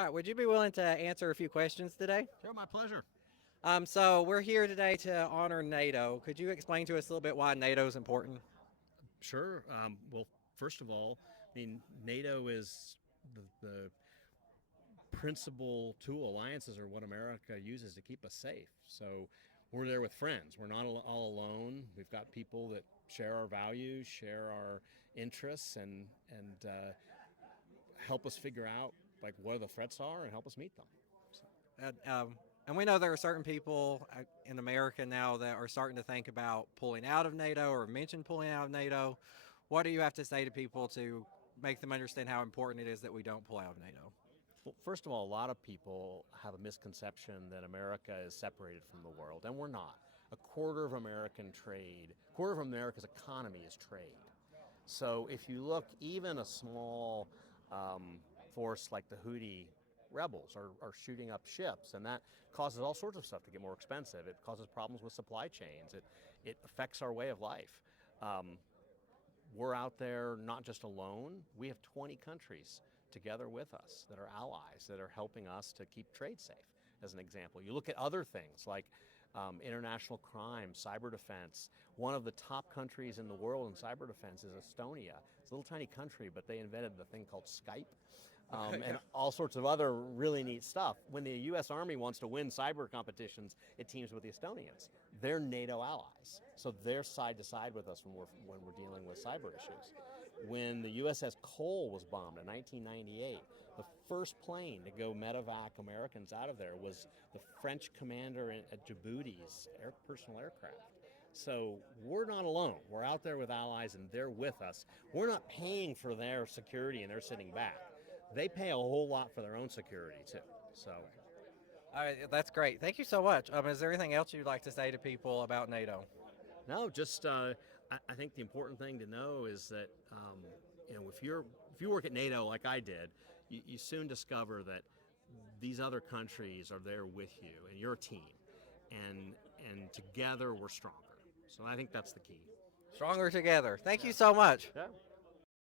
All right, would you be willing to answer a few questions today? Sure, my pleasure. So we're here today to honor NATO. Could you explain to us a little bit why NATO is important? Sure. Well, first of all, NATO is the principal tool. Alliances are what America uses to keep us safe. So we're there with friends. We're not all alone. We've got people that share our values, share our interests, and help us figure out like what the threats are and help us meet them. And we know there are certain people in America now that are starting to think about pulling out of NATO or mention pulling out of NATO. What do you have to say to people to make them understand how important it is that we don't pull out of NATO? Well, first of all, a lot of people have a misconception that America is separated from the world, and we're not. A quarter of America's economy is trade. So if you look, even a small force like the Houthi rebels are shooting up ships, and that causes all sorts of stuff to get more expensive. It causes problems with supply chains. It affects our way of life. We're out there not just alone. We have 20 countries together with us that are allies that are helping us to keep trade safe, as an example. You look at other things like international crime, cyber defense. One of the top countries in the world in cyber defense is Estonia. It's a little tiny country, but they invented the thing called Skype. And all sorts of other really neat stuff. When the U.S. Army wants to win cyber competitions, it teams with the Estonians. They're NATO allies, so they're side to side with us when we're dealing with cyber issues. When the USS Cole was bombed in 1998, the first plane to go medevac Americans out of there was the French commander at Djibouti's personal aircraft. So we're not alone. We're out there with allies, and they're with us. We're not paying for their security, and they're sitting back. They pay a whole lot for their own security, too. So, All right, that's great. Thank you so much. Is there anything else you'd like to say to people about NATO? no, just I think the important thing to know is that if you work at NATO like I did, you soon discover that these other countries are there with you, and you're a team, and together we're stronger. So I think that's the key. Stronger together. Thank you so much. Yeah.